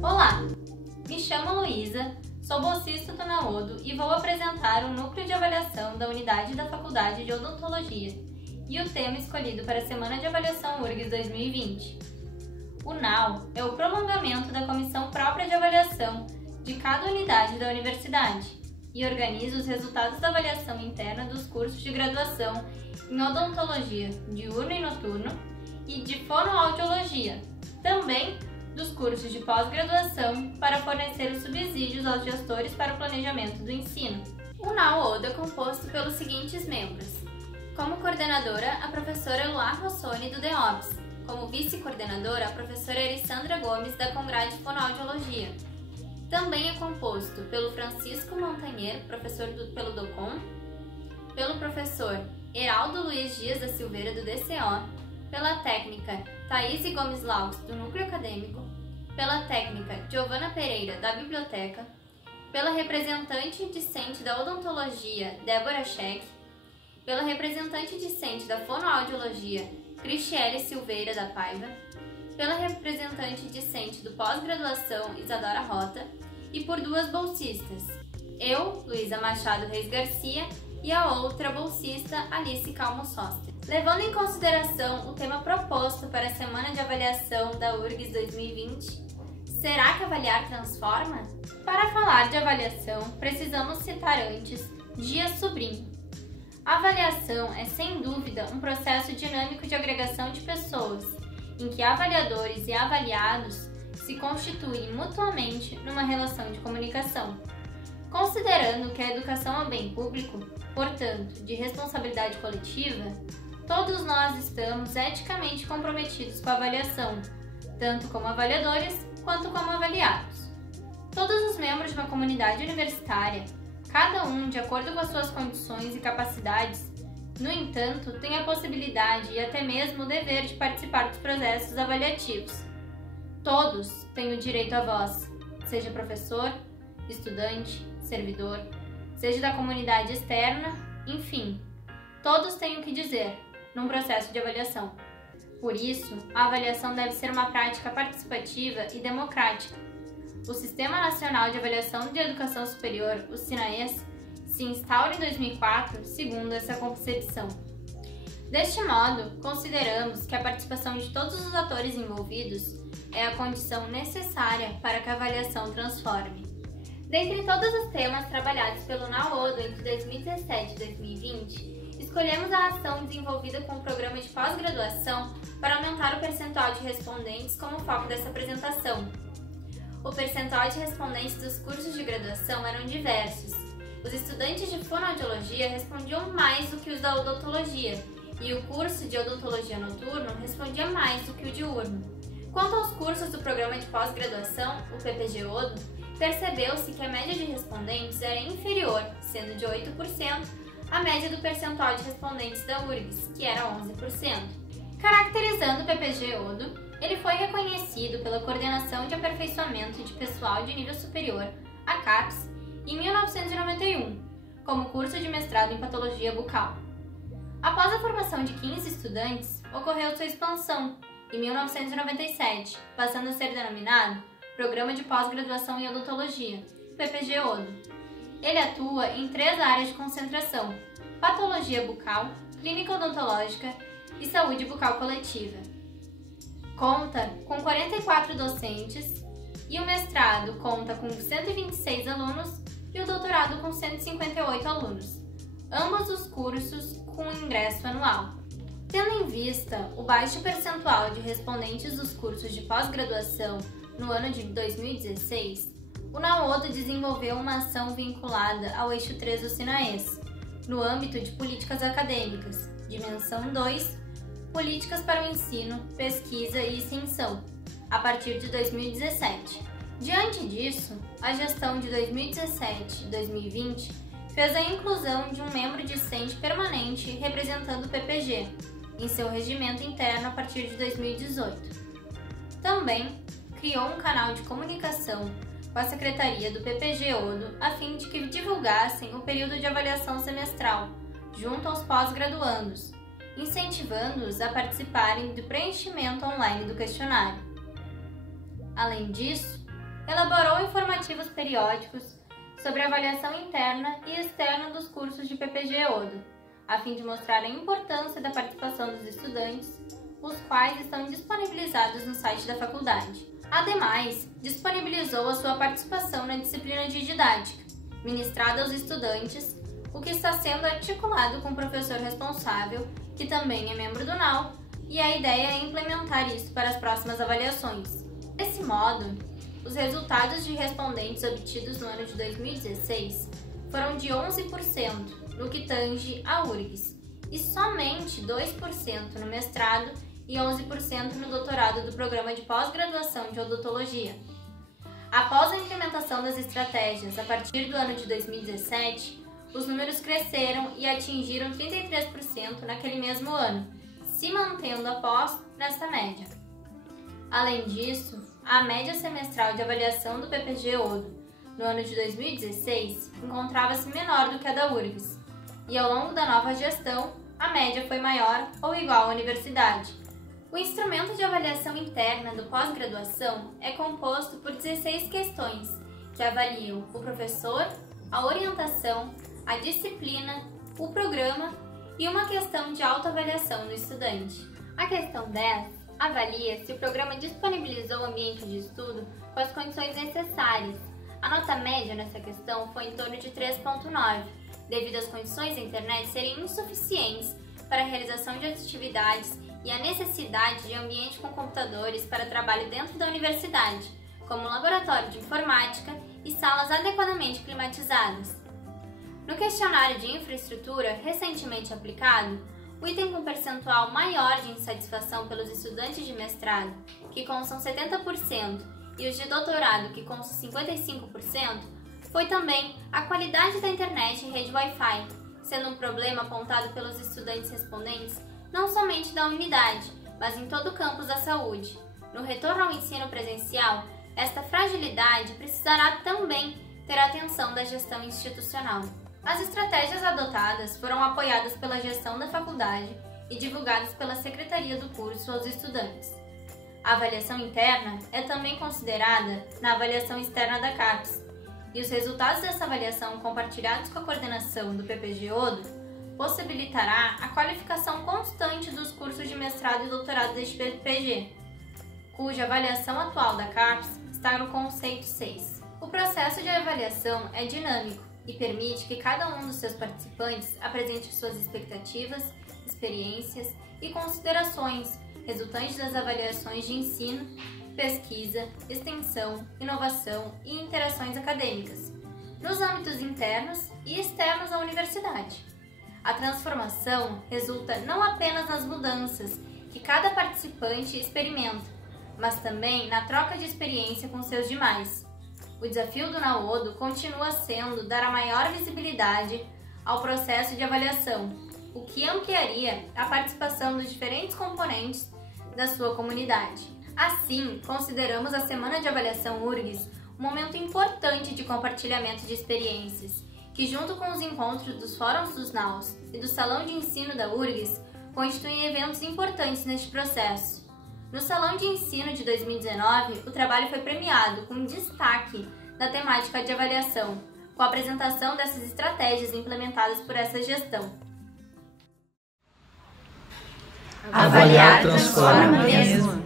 Olá, me chamo Luísa, sou bolsista do NAODO e vou apresentar o Núcleo de Avaliação da Unidade da Faculdade de Odontologia e o tema escolhido para a Semana de Avaliação URGS 2020. O NAU é o prolongamento da Comissão Própria de Avaliação de cada unidade da universidade e organiza os resultados da avaliação interna dos cursos de graduação em Odontologia diurno e noturno e de Fonoaudiologia, também dos cursos de pós-graduação para fornecer os subsídios aos gestores para o planejamento do ensino. O NAU-ODO é composto pelos seguintes membros. Como coordenadora, a professora Luar Rossoni, do DEOPS. Como vice-coordenadora, a professora Erissandra Gomes, da Congrade Fonoaudiologia. Também é composto pelo Francisco Montanher, professor pelo DOCOM, pelo professor Heraldo Luiz Dias da Silveira, do DCO, pela técnica Thaís Gomes Laux, do Núcleo Acadêmico, pela técnica Giovana Pereira, da Biblioteca, pela representante discente da Odontologia, Débora Scheck, pela representante discente da Fonoaudiologia, Cristiele Silveira da Paiva, pela representante discente do pós-graduação, Isadora Rota, e por duas bolsistas, eu, Luísa Machado Reis Garcia, e a outra bolsista, Alice Calmo Soster. Levando em consideração o tema proposto para a Semana de Avaliação da URGS 2020, será que avaliar transforma? Para falar de avaliação, precisamos citar antes Dias Sobrinho. A avaliação é, sem dúvida, um processo dinâmico de agregação de pessoas, em que avaliadores e avaliados se constituem mutuamente numa relação de comunicação. Considerando que a educação é um bem público, portanto, de responsabilidade coletiva, todos nós estamos eticamente comprometidos com a avaliação, tanto como avaliadores quanto como avaliados. Todos os membros de uma comunidade universitária, cada um de acordo com as suas condições e capacidades, no entanto, tem a possibilidade e até mesmo o dever de participar dos processos avaliativos. Todos têm o direito à voz, seja professor, estudante, servidor, seja da comunidade externa, enfim, todos têm o que dizer num processo de avaliação. Por isso, a avaliação deve ser uma prática participativa e democrática. O Sistema Nacional de Avaliação de Educação Superior, o SINAES, se instaura em 2004 segundo essa concepção. Deste modo, consideramos que a participação de todos os atores envolvidos é a condição necessária para que a avaliação transforme. Dentre todos os temas trabalhados pelo NAODO entre 2017 e 2020, escolhemos a ação desenvolvida com o programa de pós-graduação para aumentar o percentual de respondentes como foco dessa apresentação. O percentual de respondentes dos cursos de graduação eram diversos. Os estudantes de fonoaudiologia respondiam mais do que os da odontologia, e o curso de odontologia noturno respondia mais do que o diurno. Quanto aos cursos do programa de pós-graduação, o PPG-ODO, percebeu-se que a média de respondentes era inferior, sendo de 8%, à média do percentual de respondentes da URGS, que era 11%. Caracterizando o PPG-ODO, ele foi reconhecido pela Coordenação de Aperfeiçoamento de Pessoal de Nível Superior, a CAPES, em 1991, como curso de mestrado em Patologia Bucal. Após a formação de 15 estudantes, ocorreu sua expansão, em 1997, passando a ser denominado Programa de Pós-Graduação em Odontologia, PPG-ODO. Ele atua em 3 áreas de concentração: patologia bucal, clínica odontológica e saúde bucal coletiva. Conta com 44 docentes e o mestrado conta com 126 alunos e o doutorado com 158 alunos, ambos os cursos com ingresso anual. Tendo em vista o baixo percentual de respondentes dos cursos de pós-graduação no ano de 2016, o NAODO desenvolveu uma ação vinculada ao eixo 3 do SINAES, no âmbito de políticas acadêmicas, dimensão 2, políticas para o ensino, pesquisa e extensão, a partir de 2017. Diante disso, a gestão de 2017 e 2020 fez a inclusão de um membro discente permanente representando o PPG, em seu regimento interno a partir de 2018. Também criou um canal de comunicação com a secretaria do PPG-ODO a fim de que divulgassem o período de avaliação semestral, junto aos pós-graduandos, incentivando-os a participarem do preenchimento online do questionário. Além disso, elaborou informativos periódicos sobre a avaliação interna e externa dos cursos de PPG-ODO, a fim de mostrar a importância da participação dos estudantes, os quais estão disponibilizados no site da faculdade. Ademais, disponibilizou a sua participação na disciplina de didática, ministrada aos estudantes, o que está sendo articulado com o professor responsável, que também é membro do NAU, e a ideia é implementar isso para as próximas avaliações. Desse modo, os resultados de respondentes obtidos no ano de 2016 foram de 11% no que tange a URGS, e somente 2% no mestrado e 11% no doutorado do programa de pós-graduação de odontologia. Após a implementação das estratégias a partir do ano de 2017, os números cresceram e atingiram 33% naquele mesmo ano, se mantendo após nessa média. Além disso, a média semestral de avaliação do PPG-ODO no ano de 2016 encontrava-se menor do que a da URGS, e ao longo da nova gestão, a média foi maior ou igual à universidade. O instrumento de avaliação interna do pós-graduação é composto por 16 questões, que avaliam o professor, a orientação, a disciplina, o programa e uma questão de autoavaliação do estudante. A questão 10 avalia se o programa disponibilizou o ambiente de estudo com as condições necessárias. A nota média nessa questão foi em torno de 3,9, devido às condições da internet serem insuficientes para a realização de atividades e a necessidade de ambiente com computadores para trabalho dentro da universidade, como laboratório de informática e salas adequadamente climatizadas. No questionário de infraestrutura recentemente aplicado, o item com percentual maior de insatisfação pelos estudantes de mestrado, que constam 70%, e os de doutorado, que constam 55%, foi também a qualidade da internet e rede Wi-Fi, sendo um problema apontado pelos estudantes respondentes não somente da unidade, mas em todo o campus da saúde. No retorno ao ensino presencial, esta fragilidade precisará também ter a atenção da gestão institucional. As estratégias adotadas foram apoiadas pela gestão da faculdade e divulgadas pela secretaria do curso aos estudantes. A avaliação interna é também considerada na avaliação externa da CAPES, e os resultados dessa avaliação compartilhados com a coordenação do PPG-ODO possibilitará a qualificação constante dos cursos de mestrado e doutorado deste PPG, cuja avaliação atual da CAPES está no conceito 6. O processo de avaliação é dinâmico e permite que cada um dos seus participantes apresente suas expectativas, experiências e considerações resultantes das avaliações de ensino, pesquisa, extensão, inovação e interações acadêmicas, nos âmbitos internos e externos da universidade. A transformação resulta não apenas nas mudanças que cada participante experimenta, mas também na troca de experiência com seus demais. O desafio do NAU-ODO continua sendo dar a maior visibilidade ao processo de avaliação, o que ampliaria a participação dos diferentes componentes da sua comunidade. Assim, consideramos a Semana de Avaliação URGS um momento importante de compartilhamento de experiências, que junto com os encontros dos fóruns dos NAUs e do Salão de Ensino da URGS, constituem eventos importantes neste processo. No Salão de Ensino de 2019, o trabalho foi premiado com destaque na temática de avaliação, com a apresentação dessas estratégias implementadas por essa gestão. Avaliar transforma mesmo.